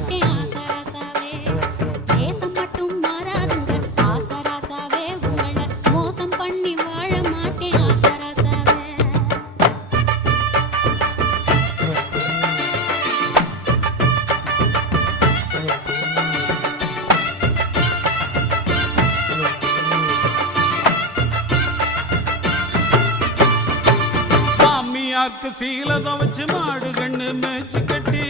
மாட்டேன் ஆசராசாவே. தேசம் மட்டும் மாறாதுங்க ஆசராசாவே, உங்களை மோசம் பண்ணி வாழ மாட்டேன் ஆசராசாவே. சாமியாக்கு சீலதை வச்சு மாடு கண்ணு மேய்ச்சி கட்டி